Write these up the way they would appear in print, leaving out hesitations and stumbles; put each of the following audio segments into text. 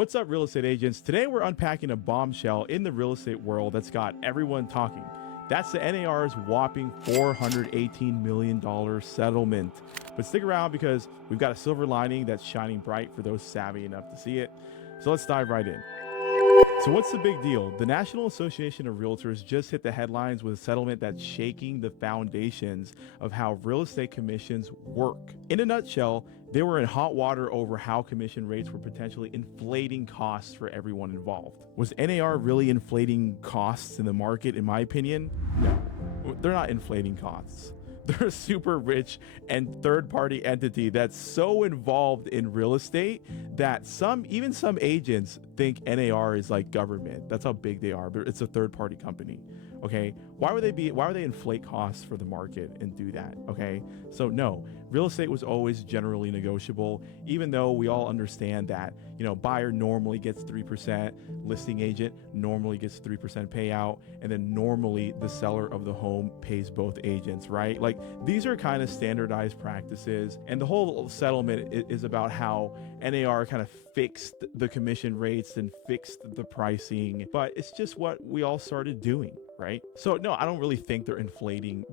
What's up, real estate agents? Today we're unpacking a bombshell in the real estate world that's got everyone talking. That's the NAR's whopping $418 million settlement. But stick around because we've got a silver lining that's shining bright for those savvy enough to see it. So let's dive right in. So what's the big deal? The National Association of Realtors just hit the headlines with a settlement that's shaking the foundations of how real estate commissions work. In a nutshell, they were in hot water over how commission rates were potentially inflating costs for everyone involved. Was NAR really inflating costs in the market? In my opinion, no, they're not inflating costs. They're a super rich and third-party entity that's so involved in real estate that even some agents think NAR is like government. That's how big they are, but it's a third-party company. Okay, why would they inflate costs for the market and do that? Okay, so no, real estate was always generally negotiable, even though we all understand that, buyer normally gets 3%, listing agent normally gets 3% payout, and then normally the seller of the home pays both agents, right? Like, these are kind of standardized practices, and the whole settlement is about how NAR kind of fixed the commission rates and fixed the pricing, but it's just what we all started doing, right? So no, I don't really think they're inflating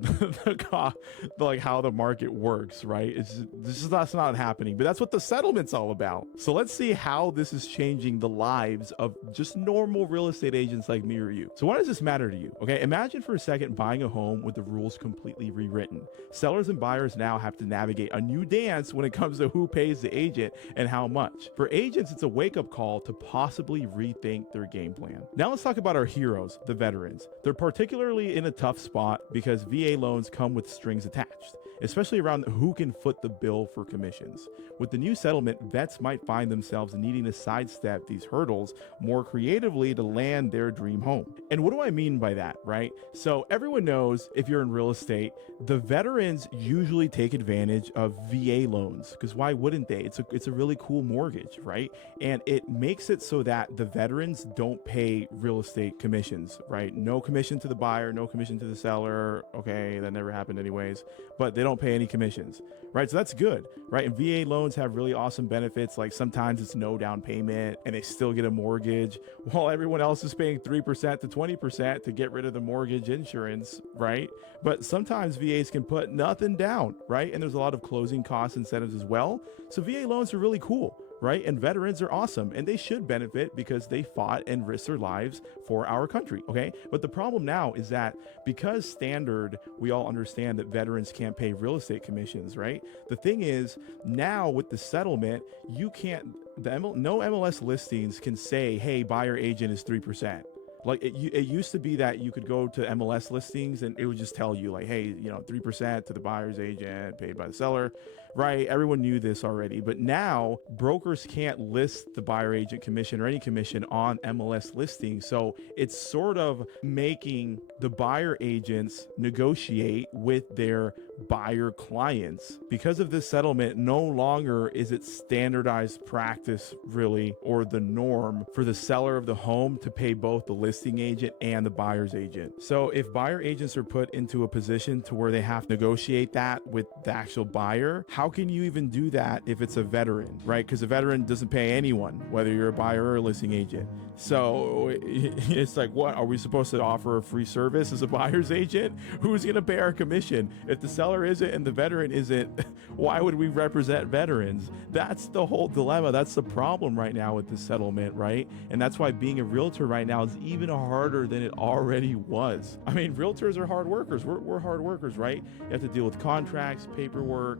like how the market works, right? That's not happening, but that's what the settlement's all about. So let's see how this is changing the lives of just normal real estate agents like me or you. So why does this matter to you? Okay, imagine for a second buying a home with the rules completely rewritten. Sellers and buyers now have to navigate a new dance when it comes to who pays the agent and how much. For agents, it's a wake-up call to possibly rethink their game plan. Now let's talk about our heroes, the veterans. They're particularly in a tough spot because VA loans come with strings attached, especially around who can foot the bill for commissions. With the new settlement, vets might find themselves needing to sidestep these hurdles more creatively to land their dream home. And what do I mean by that, right? So everyone knows, if you're in real estate, the veterans usually take advantage of VA loans, because why wouldn't they? It's a really cool mortgage, right? And it makes it so that the veterans don't pay real estate commissions, right? No commission to the buyer, no commission to the seller. Okay, that never happened anyways, but they don't pay any commissions, right? So that's good, right? And VA loans have really awesome benefits, like sometimes it's no down payment and they still get a mortgage while everyone else is paying 3% to 20% to get rid of the mortgage insurance, right? But sometimes VAs can put nothing down, right? And there's a lot of closing cost incentives as well. So VA loans are really cool, right? And veterans are awesome, and they should benefit because they fought and risked their lives for our country, okay? But the problem now is that because standard, we all understand that veterans can't pay real estate commissions, right? The thing is, now with the settlement, you can't, no MLS listings can say, hey, buyer agent is 3%. Like it used to be that you could go to MLS listings and it would just tell you like, hey, 3% to the buyer's agent paid by the seller, right? Everyone knew this already, but now brokers can't list the buyer agent commission or any commission on MLS listings. So it's sort of making the buyer agents negotiate with their buyer clients. Because of this settlement, no longer is it standardized practice really, or the norm for the seller of the home to pay both the listing agent and the buyer's agent. So if buyer agents are put into a position to where they have to negotiate that with the actual buyer, how can you even do that if it's a veteran, right? Because a veteran doesn't pay anyone, whether you're a buyer or a listing agent. So it's like, what, are we supposed to offer a free service as a buyer's agent? Who's going to pay our commission? If the seller isn't and the veteran isn't, why would we represent veterans? That's the whole dilemma. That's the problem right now with this settlement, right? And that's why being a realtor right now is even harder than it already was. I mean, realtors are hard workers. We're hard workers, right? You have to deal with contracts, paperwork,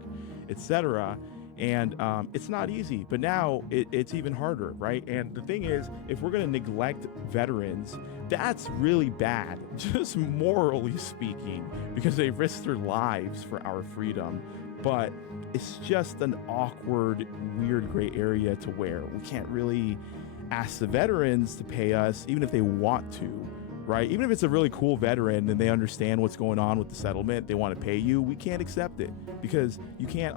etc. And it's not easy, but now it's even harder, right? And the thing is, if we're going to neglect veterans, that's really bad, just morally speaking, because they risk their lives for our freedom. But it's just an awkward, weird gray area to where we can't really ask the veterans to pay us, even if they want to, right? Even if it's a really cool veteran and they understand what's going on with the settlement, they want to pay you, we can't accept it because you can't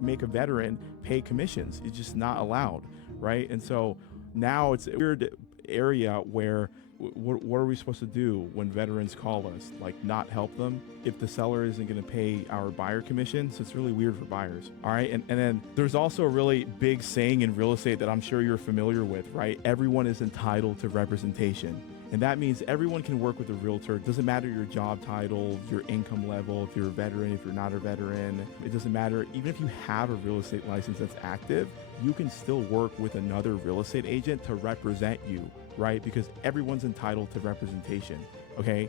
make a veteran pay commissions. It's just not allowed, right? And so now it's a weird area where what are we supposed to do when veterans call us? Like, not help them if the seller isn't going to pay our buyer commission? So it's really weird for buyers. All right. And then there's also a really big saying in real estate that I'm sure you're familiar with, right? Everyone is entitled to representation. And that means everyone can work with a realtor. It doesn't matter your job title, your income level, if you're a veteran, if you're not a veteran. It doesn't matter. Even if you have a real estate license that's active, you can still work with another real estate agent to represent you, right? Because everyone's entitled to representation, okay?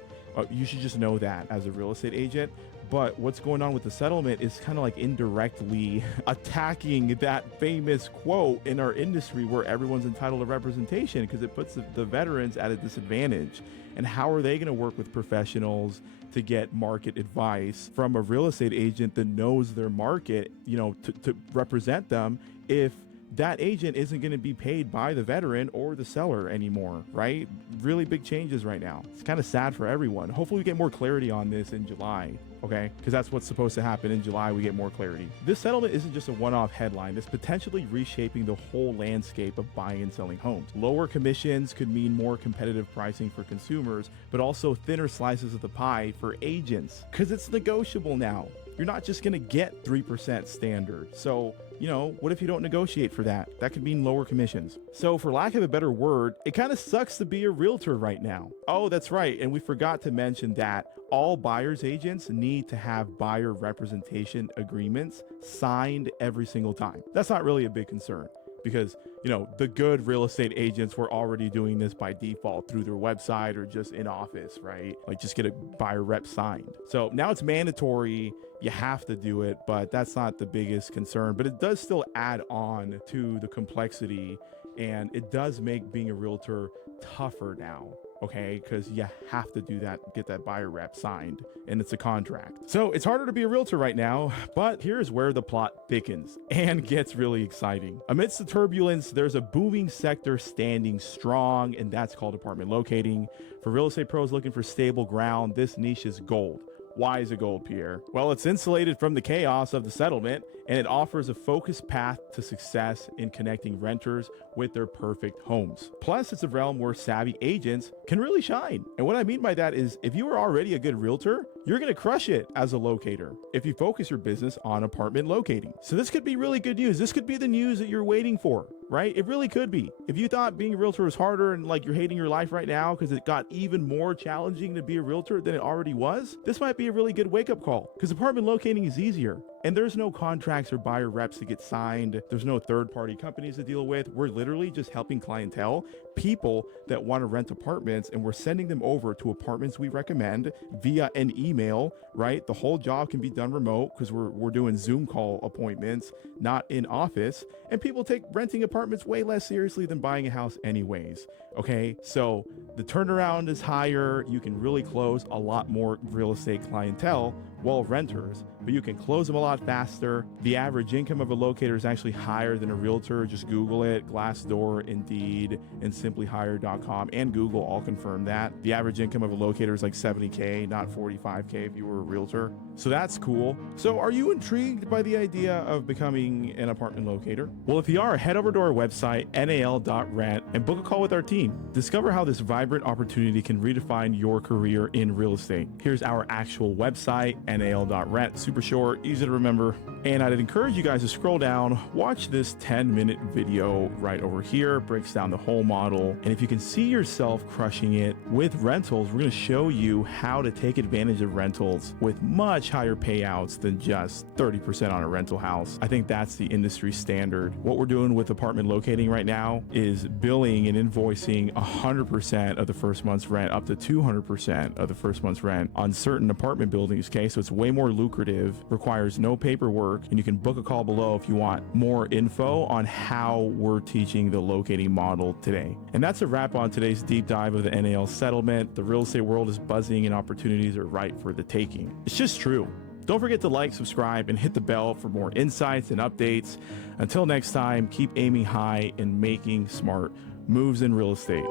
You should just know that as a real estate agent. But what's going on with the settlement is kind of like indirectly attacking that famous quote in our industry where everyone's entitled to representation, because it puts the veterans at a disadvantage. And how are they going to work with professionals to get market advice from a real estate agent that knows their market, you know, to represent them if that agent isn't going to be paid by the veteran or the seller anymore, right? Really big changes right now. It's kind of sad for everyone. Hopefully we get more clarity on this in July, okay? Because that's what's supposed to happen in July. We get more clarity. This settlement isn't just a one-off headline. It's potentially reshaping the whole landscape of buying and selling homes. Lower commissions could mean more competitive pricing for consumers, but also thinner slices of the pie for agents, because it's negotiable now. You're not just going to get 3% standard. So, you know, what if you don't negotiate for that? That could mean lower commissions. So for lack of a better word, it kind of sucks to be a realtor right now. Oh, that's right. And we forgot to mention that all buyer's agents need to have buyer representation agreements signed every single time. That's not really a big concern, because, you know, the good real estate agents were already doing this by default through their website or just in office, right? Like, just get a buyer rep signed. So now it's mandatory. You have to do it, but that's not the biggest concern. But it does still add on to the complexity, and it does make being a realtor tougher now. Okay, because you have to do that, get that buyer rep signed, and it's a contract. So it's harder to be a realtor right now, but here's where the plot thickens and gets really exciting. Amidst the turbulence, there's a booming sector standing strong, and that's called apartment locating. For real estate pros looking for stable ground, this niche is gold. Why is it gold, Pierre? Well, it's insulated from the chaos of the settlement, and it offers a focused path to success in connecting renters with their perfect homes. Plus, it's a realm where savvy agents can really shine. And what I mean by that is, if you are already a good realtor, you're going to crush it as a locator if you focus your business on apartment locating. So this could be really good news. This could be the news that you're waiting for, right? It really could be. If you thought being a realtor was harder and like you're hating your life right now because it got even more challenging to be a realtor than it already was, this might be a really good wake-up call, because apartment locating is easier. And there's no contracts or buyer reps to get signed. There's no third-party companies to deal with. We're literally just helping clientele, people that want to rent apartments, and we're sending them over to apartments we recommend via an email, right? The whole job can be done remote because we're doing Zoom call appointments, not in office. And people take renting apartments way less seriously than buying a house anyways, okay? So the turnaround is higher. You can really close a lot more real estate clientele, well, renters, but you can close them a lot faster. The average income of a locator is actually higher than a realtor. Just Google it. Glassdoor, Indeed, and simplyhire.com and Google all confirm that. The average income of a locator is like $70K, not $45K if you were a realtor. So that's cool. So are you intrigued by the idea of becoming an apartment locator? Well, if you are, head over to our website, nal.rent, and book a call with our team. Discover how this vibrant opportunity can redefine your career in real estate. Here's our actual website, nal.rent. Super short, easy to remember. And I'd encourage you guys to scroll down, watch this 10-minute video right over here, breaks down the whole model. And if you can see yourself crushing it with rentals, we're going to show you how to take advantage of rentals with much higher payouts than just 30% on a rental house. I think that's the industry standard. What we're doing with apartment locating right now is billing and invoicing 100% of the first month's rent, up to 200% of the first month's rent on certain apartment buildings, okay? So it's way more lucrative, requires no paperwork, and you can book a call below if you want more info on how we're teaching the locating model today. And that's a wrap on today's deep dive of the NAR settlement. The real estate world is buzzing and opportunities are ripe for the taking. It's just true. Don't forget to like, subscribe, and hit the bell for more insights and updates. Until next time, keep aiming high and making smart moves in real estate.